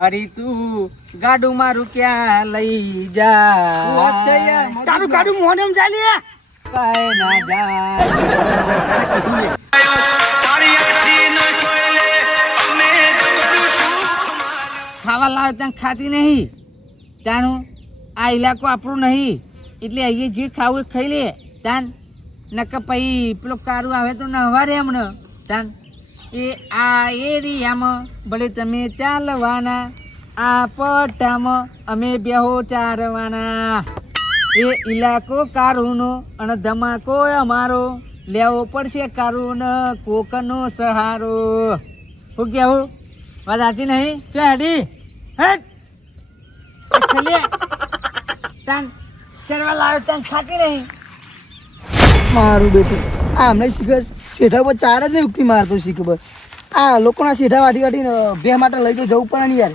અરે તું ગાડું મારું ક્યાં લઈ જા તારું ગાડું મોને એમ ચાલે કઈ ના જાય ખાવા લાવ ત્યાં ખાતી નહીં તાનું આ ઇલાકો આપણું નહીં એટલે અહીંયા જે ખાવું એ ખાઈ લે તાન નકર પછી પેલો કારું આવે તો નવા રે હમણે તાન એ આ એરિયામાં ભલે તમે ચાલવાના આ પટ્ટામાં અમે બેહો ચારવાના એ ઇલાકો કારુનો અને ધમાકો અમારો લેવો પડશે કારુનો કોકનો સહારો શું કેવું વાત સાચી નહીં ચો હેડી હેડ ખાલી તાન ચરવા લાવ્યો તાન ખાતી નહીં મારું બેટું આ હમણાં શીખે શેઠા પર ચાર જ નહીં ઉકતી મારતો શીખે બસ આ લોકોના શેઠા વાટી વાટીને બે માટે લઈ તો જવું પડે ને યાર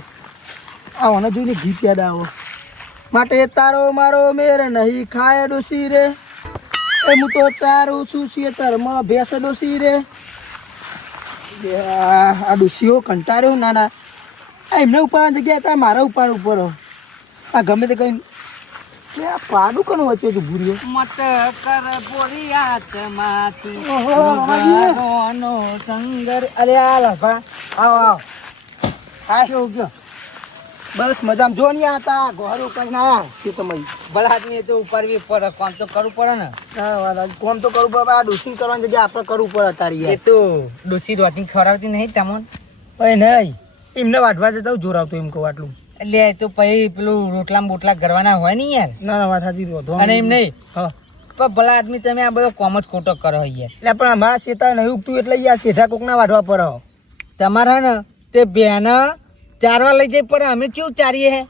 આ મને જોઈને ગીત યાદ આવો માટે તારો મારો મેર નહીં ખાય ડોસી રે એ હું તો ચારું છું શેતરમાં ભેંસ ડોસી રે આ ડોસીઓ કંટાળ્યો નાના આ એમને ઉપાડવાની જગ્યાએ ત્યાં મારા ઉપર આ ગમે તે કઈ આ પાડું કનું વચ્ચે છે ભૂરીઓ મત કર બોરિયાત માતી નો સંગર અરે આ લભા આવ આવ હા કેવું ગયો બસ મજામાં જો નહીં આતા ઘર ઉપર ના કે તમે ભલા આદમી તો ઉપરવી પડે કોમ તો કરવું પડે ને કોમ તો કરવું પડે આ ડોસિંગ કરવાની જગ્યાએ આપણે કરવું પડે તારી એ તો ડોસી રોટી ખવડાવતી નહીં તમને પણ નહીં એમને વાટવા જતા જોરાવતો એમ કહું આટલું એટલે તો પછી પેલું રોટલા બોટલા કરવાના હોય ને યાર ના વાત સાચી રોધો અને એમ નહીં હા પણ ભલા આદમી તમે આ બધો કોમ જ ખોટો કરો યાર એટલે પણ અમારા શેતા નહીં ઉગતું એટલે યાર શેઠા કોકના વાટવા પડે તમારા ને તે બેન ચારવા લઈ જઈ પડે અમે કેવું ચારીએ હે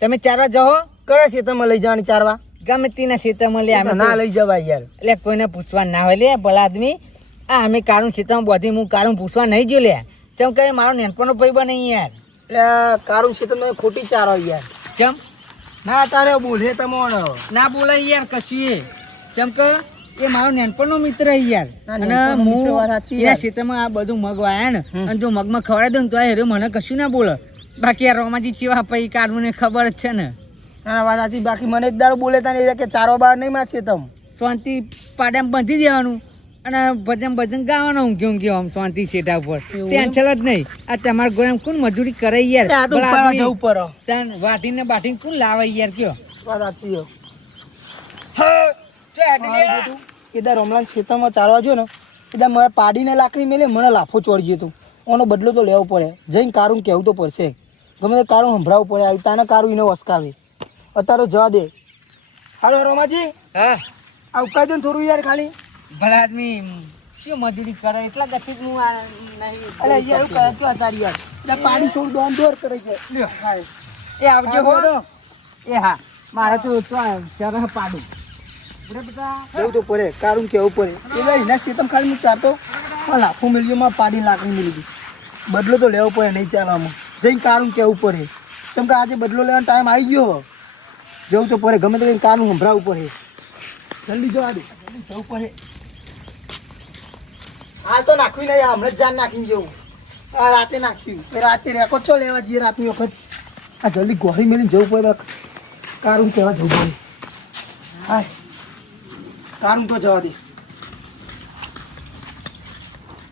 તમે ચારવા જાઓ કયા શેતામાં લઈ જવાની ચારવા ગમે તેના ખેતરમાં લે અમે ના લઈ જવાય યાર એટલે કોઈને પૂછવા ના હોય લે ભલા આદમી આ અમે કારું ખેતરમાં બધી હું કારું પૂછવા નહીં જો લે ચમ કે મારો નેનપણનો ભાઈ બને યાર એટલે કારું શેતામાં ખોટી ચારો યાર ચમ ના તારે બોલે તમોણ ના બોલાય યાર કશી ચમ કે એ મારો નેનપણનો મિત્ર યાર અને હું એના ખેતરમાં આ બધું મગ વાયા ને અને જો મગમાં ખવડાવી દઉં ને તો એ મને કશું ના બોલે બાકી આ રોમાજી ચેવા પછી કારું ને ખબર જ છે ને હા વાત સાચી બાકી મને એક દાડો બોલે તા કે ચારો બાર નહીં મારશે તમ શાંતિ પાડામાં બાંધી દેવાનું અને ભજન ગાવાનું ઊંઘી આમ શાંતિ સેટા ઉપર ટેન્શન જ નહીં આ તમારા ગોળામાં કોણ મજૂરી કરે યાર ઉપર વાટીને બાટીને કોણ લાવે યાર કયો વાત સાચી કેદાર રમલાન ખેતરમાં ચારવા જો ને કેદાર મારે પાડીને લાકડી મેલે મને લાફો ચોરી ગયો ઓનો બદલો તો લેવો પડે જઈને કારું કહેવું તો પડશે ગમે તે કારું સંભળાવવું પડે આવી તાને કારું એને વસકાવે અત્યારે જવા દે હાલો રમાજી હા આ ઉકાઈ દે ને થોડું યાર ખાલી ભલા આદમી શું મજૂરી કરે એટલા ગતિક નું આ નહીં અરે યાર એવું કરે ક્યાં તારી યાર એટલે પાડી છોડ દો દોર કરે છે હા એ આવજો હો એ હા મારે તો સરહ પાડું જવું તો પડે કારું કેવું પડે એટલે એના શેતમ ખાલી હું ચારતો લાફો મિલ્યોમાં પાડી લાકડી મિલી ગઈ બદલો તો લેવો પડે નહીં ચાલવામાં જઈને કારું કેવું પડે કેમ કે આજે બદલો લેવાનો ટાઈમ આવી ગયો જવું તો પડે ગમે તે કંઈ કારું સંભળાવવું પડે જલ્દી જવા દે જલ્દી જવું પડે હાલ તો નાખવી નહીં હમણાં જ જાન નાખીને જવું આ રાતે નાખ્યું રાતે રેકો છો લેવા જઈએ રાતની વખત આ જલ્દી ગોળી મેળીને જવું પડે કારું કહેવા જવું પડે હા કારું તો જવા દે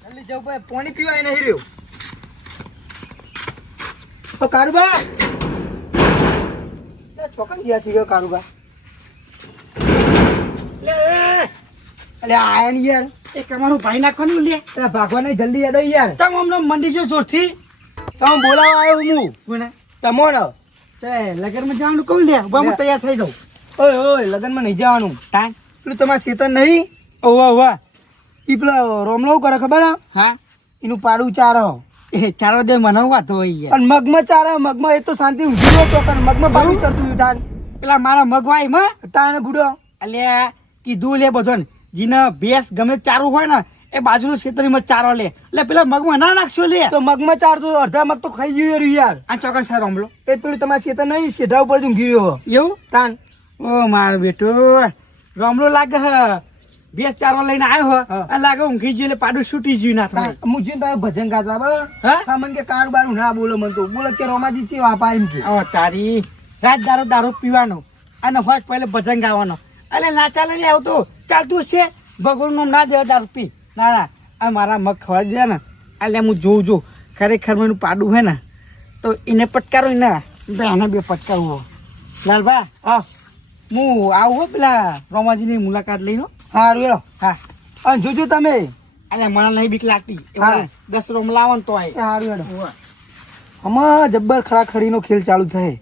જલ્દી જવું પડે પાણી પીવાય નહીં રહ્યો કારુબા ચોકન ગયા છે કારુબા એટલે આયા ને યાર એ તમારું ભાઈ નાખવાનું લે એટલે ભાગવા નહીં જલ્દી યાદ યાર તમે અમને મંડી જો જોરથી તમે બોલાવા આવ્યો હું કોને તમોણ તે લગનમાં જવાનું કહું લે ઉભા હું તૈયાર થઈ જાઉં ઓય ઓય લગનમાં નહીં જવાનું તાન પેલું તમારે શેતન નહીં ઓવા ઓવા એ પેલા રોમલો કરે ખબર હા એનું પાડું ચારો એ ચારો દે મને વાત હોય યાર અને મગમાં ચારા મગમાં એ તો શાંતિ ઊંઘી રહ્યો તો કારણ મગમાં પાડું ચડતું હતું તાન પેલા મારા મગવાઈ માં તાને ગુડો એટલે કીધું લે બધો ને જીને ભેંસ ગમે ચારું હોય ને એ બાજુનું ખેતરીમાં ચારો લે એટલે પેલા મગમાં ના નાખશો લે તો મગમાં ચાર તો અડધા મગ તો ખાઈ ગયું યાર આ ચોક્કસ છે રમલો એ પેલું તમારા શેતન નહીં શેઢા ઉપર ઊંઘી રહ્યો એવું તાન ઓ મારો બેટો રમલો લાગે હ ભેંસ ચારવા લઈને આવ્યો હો હા. અને લાગે ઊંઘી ગયું એટલે પાડું છૂટી ગયું ના થાય હું જોઈને તમે ભજન ગાતા બરાબર હા? હા મને કે કારું બારું ના બોલો મને તો બોલો કે રોમાજી છે આપા એમ કે ઓ તારી રાત દારૂ દારૂ પીવાનો અને હોજ પહેલે ભજન ગાવાનો એટલે ના ચાલે ને આવું તો ચાલતું હશે ભગવાનનું ના દેવા દારૂ પી ના ના આ મારા મગ ખવાડી દે ને એટલે હું જોઉં છું ખરેખર એનું પાડું હોય ને તો એને પટકારું ને એને બે પટકારવું લાલભા હા હું આવું હો પેલા રોમાજીની મુલાકાત લઈને હારું હેડો હા અને જોજો તમે અને મને નહીં બીક લાગતી હા. 10 રોમ લાવો ને તો આય હારું હેડો હમણાં જબ્બર ખડાખડીનો ખેલ ચાલુ થાય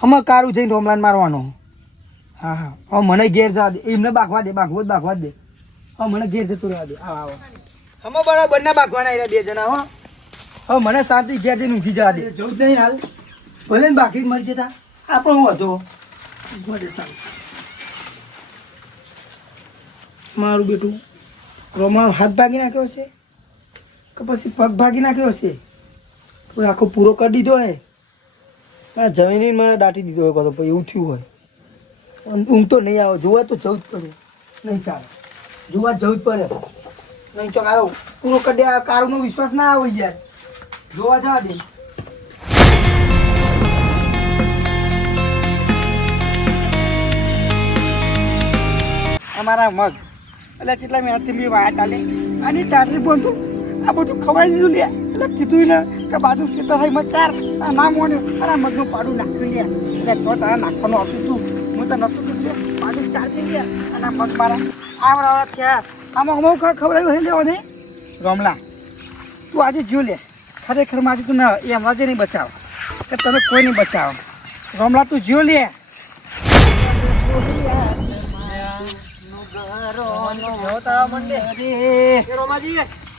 હમણાં કારું જઈને રોમલાન મારવાનો હા હા હવે મને ઘેર જવા દે એમને બાગવા દે બાગવો જ બાગવા જ દે હવે મને ઘેર જતું રહેવા દે આવો આવો હમણાં બરાબર બંને બાગવાના આવ્યા બે જણા હો હવે મને શાંતિ ઘેર જઈને ઊંઘી જવા દે જવું જ નહીં હાલ ભલે ને બાકી જ મરી જતા આપણો હું હતો ઊંઘવા દે શાંતિ મારું બેટું રોમલાનો હાથ ભાગી નાખ્યો છે કે પછી પગ ભાગી નાખ્યો છે કોઈ આખો પૂરો કરી દીધો હે આ જમીને મારે દાટી દીધો હોય તો પછી એવું થયું હોય ઊંઘ તો નહીં આવે જોવા તો જવું જ પડે નહીં ચાલે જોવા જવું જ પડે નહીં ચોક આવો પૂરો કરી દે આ કારુનો વિશ્વાસ ના આવે યાર જોવા જવા દે અમારા મગ એટલે કેટલા મહેનતથી મેં વાયા ટાલે અને ટાટલી બોલતું આ બધું ખવાઈ દીધું લે એટલે કીધું ને કે બાજુ સીતા થઈ મત ચાર આ ના મોન્યું અને આ મગનું પાડું નાખ્યું લે એટલે તો તારા નાખવાનું આપી તું હું તો નતું કીધું પાડું ચારતી લે અને આ મગ મારા આવડા થયા આમાં અમુક ખવડાવ્યું હે લેવો નહીં રોમલા તું આજે જીવ લે ખરેખર માજી તું ના એ હમણાં જ નહીં બચાવ કે તને કોઈ નહીં બચાવ રોમલા તું જીવ લે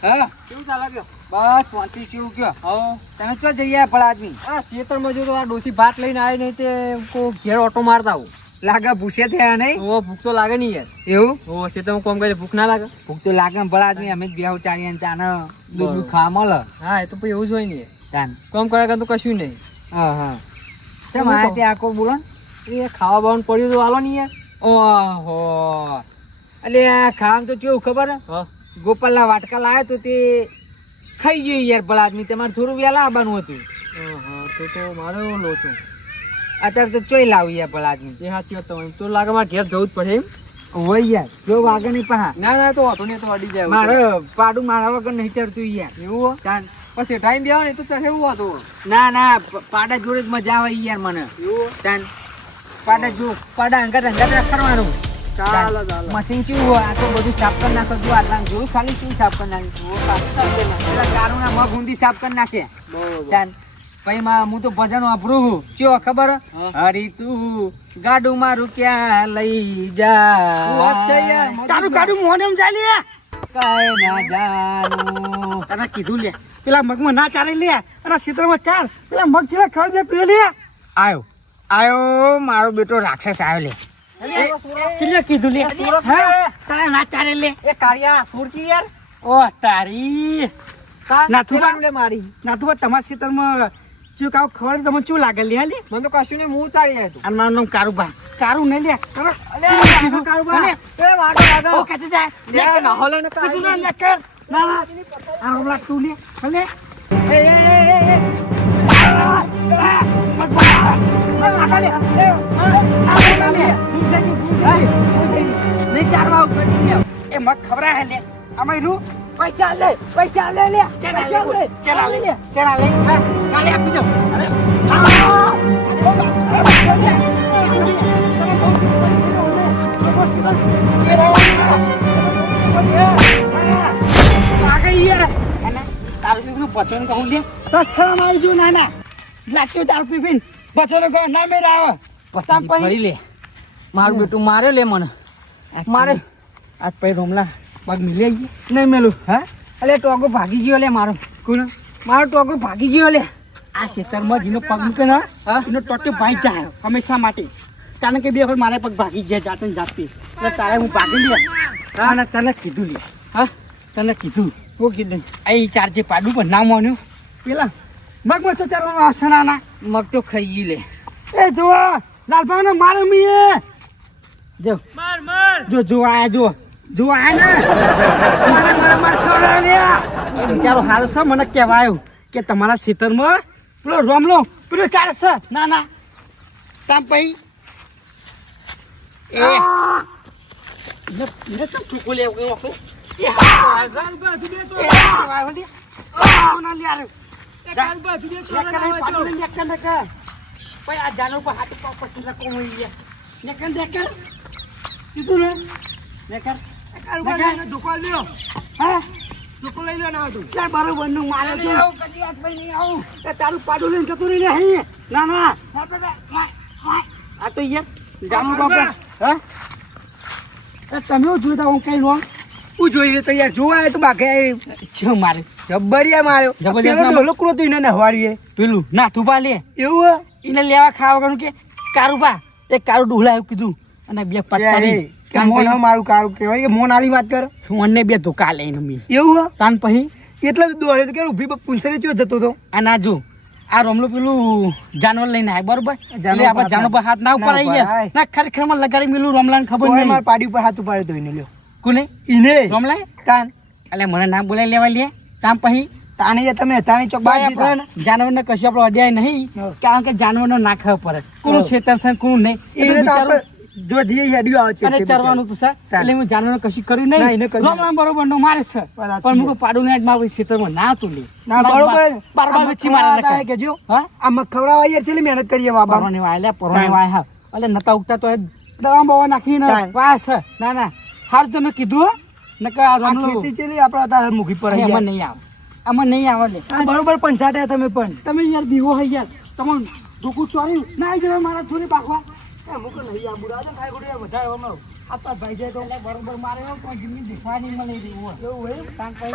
હા કેવું ચાલે ગયો બસ શાંતિ કેવું કયો તમે ચો જઈએ પણ આદમી આ ખેતરમાં જો તો આ ડોસી ભાત લઈને આવી નહીં તે કોઈ ઘેર ઓટો મારતા આવું લાગે ભૂસે થયા નહીં ઓ ભૂખ તો લાગે નહીં યાર એવું ઓ ખેતરમાં કોમ કરે ભૂખ ના લાગે ભૂખ તો લાગે ને ભલા આદમી અમે જ બેહુ ચારીએ ને ચાને દૂધ દૂધ ખાવા મળે હા એ તો પછી એવું જ હોય ને યાર. ચાન કોમ કર્યા તો કશું નહીં હા હા ચમ આ તે આખો બોલો ને એ ખાવા બાવાનું પડ્યું તો હાલો નહીં યાર ઓહો એટલે આ ખાવાનું તો કેવું ખબર હે? હા ગોપાલના વાટકા લાવ્યો તો તે ખાઈ ગયું યાર ભલા આદમી તમારે થોડું વહેલા આવવાનું હતું હા તો મારે લો છું અત્યારે તો ચોઈ લાવું યાર ભલા આદમી એ સાચી વાત તમારી તો લાગે મારે ઘેર જવું જ પડે એમ હોય યાર જો વાગે નહીં પહા ના તો હતો ને તો અડી જાય મારે પાડું મારા વગર નહીં ચડતું યાર એવું હો? ચાલ પછી ટાઈમ બે આવે ને તો ચાલ એવું હતું ના ના પાડા જોડે જ મજા આવે યાર મને એવું ચાલ પાડા અંગત કરવાનું ચાલો મશીન કેવું હોય આ તો બધું સાફ કરી નાખો જો આટલા જોયું ખાલી શું સાફ કરી નાખ્યું પેલા કારુના મગ ઊંધી સાફ કરી નાખે બરોબર ચાલ પછી હું તો ભજન વાપરું છું ચો ખબર હરી તું ગાડું મારું ક્યાં લઈ જા કાઢું મોને એમ જાય લે કઈ ના જાનું તને કીધું લે પેલા મગમાં ના ચાલે લે અને ક્ષેત્રમાં ચાર પેલા મગ જેલા ખાવા દે પીએ લે આયો મારો બેટો રાક્ષસ આવ્યો લે ચીલે કીધું લે હા તારે ના ચાલે લે એ કાળિયા સુરકી યાર ઓ તારી નાથુબા મારી નાથુબા તમારા ક્ષેત્રમાં ચૂ કાવ ખબર તમને શું લાગે લે લે મને તો કશું નહીં હું ચાલી આવ્યો અને મારું નામ કારુબા કારું નહીં લે ઓ કાચે જાય કીધું ના લે કર ના ના આ રોમલા તું લે ભલે એ મગ ખબરા હે લે આમાં એનું પૈસા લે ચેના લે કાલે આપી દો ફરી લે મારું બેટું મારે લે મને મારે આજ પછી રોમલા પગ મિલી ગઈ નહીં મેલું હા અલે ટોગો ભાગી ગયો લે મારો કોણ મારો ટોગો ભાગી ગયો લે આ ખેતરમાં જેનો પગ મૂકે ને એનો ટોટો ભાઈ જાય હંમેશા માટે કારણ કે બે વખત મારે પગ ભાગી જાય જાતે ને જાતે એટલે તારે હું ભાગી લે અને તને કીધું લે હા તને કીધું હું કીધું એ ચાર જે પાડું પણ ના માન્યું પેલા મગમાં તો ચાલવાનું આસણાના મગ તો ખાઈ ગઈ લે એ જો લાલભાઈ મારે મીએ જો જો આયા જો જો આ ને માર ખવડાવ્યા ચાલો હારું છે મને કહેવાયું કે તમારા ખેતરમાં પેલો રોમલો પેલો ચાલે છે ના ના તામ પઈ એ ને તો તું કોલે ઓકો એ હા ગાલ બાજુ દે તો વાય વડી ના લ્યાર એ ગાલ બાજુ દે તો ના કા પઈ આ જાનો પર હાથ પર પછી લકો મોઈ ને કન દેખ કીધું ને કર કાલ બાજુ દુકાન લ્યો હા દુકાન લઈ લો ના તું ક્યાં બરોબર નું મારે છે આવું કદી આજ ભાઈ નહીં આવું એ તારું પાડું લઈને જતું રહી નહીં ના ના આ તો યાર જાનો બાપા હા તમે જોતા હું કઈ લો હું જોઈ રહ્યો તો યાર જોવા આવ્યો તો બાકે છે મારે જબ્બરિયા માર્યો જબરજસ્ત પેલો ડોલો તો એને નહવાડ્યું પેલું ના તું પા લે એવું એને લેવા ખાવા ગણું કે કારું પા એક કારું ડોલાયું કીધું અને બે પત્તારી કે મોન મારું કારું કહેવાય કે મોન આલી વાત કરો મને બે ધોકા લઈને મી એવું તાન પછી એટલે જ દોડે તો કે ઊભી પૂંછરે ચો જતો તો આ ના જો આ રોમલો પેલું જાનવર લઈને આય બરોબર એટલે આપણે જાનવર પર હાથ ના ઉપર આવી ગયા ના ખરેખર માં લગાડી મેલું રોમલાને ખબર નહીં માર પાડી ઉપર હાથ ઉપાડ્યો તો એને લ્યો કોને ઈને રોમલા તાન એટલે મને નામ બોલાઈ લેવા લે તાન પછી તાને તમે તાની ચોક બાર જીતા ને જાનવરને કશું આપણો અડ્યાય નહીં કારણ કે જાનવરનો ના ખબર પડે કોનું છેતર છે કોનું નહીં એને તો આપણે જો જે હેડ્યું આવે છે અને ચરવાનું તો સર એટલે હું જાનવરને કશું કર્યું ના, નહીં એને કર્યું રોમલા બરોબર નો મારે છે બરાબર. પણ હું પાડું ને મારું ક્ષેત્રમાં ના તું લે ના બરોબર બાર વચ્ચે મારે આ કે જો હા આ મખવરા યાર છે મહેનત કરીએ બાબા પરવાની વાયલા પરવાની વાય હા એટલે નતા ઉગતા તો દવા બવા નાખીને તાન. વાસ ના ના હાર તમે કીધું નકર આ આ રોમલો ખેતી છે ને આપણે તારે મૂકી પર એમાં નહીં આવે આમાં નહીં આવે લે આ બરોબર પંચાટે તમે પણ તમે યાર દીવો હોય યાર તમે ડોકું ચોરી ના આવી જવા મારા થોડી બાકવા મુક નહીં આ બુરા તો થાય ગોડે વધારે હમણાં આ પાસ ભાઈ જાય તો એટલે બરોબર મારે કોઈ જમીન દેખવા નહીં મળે દેવું એવું હોય કામ કરી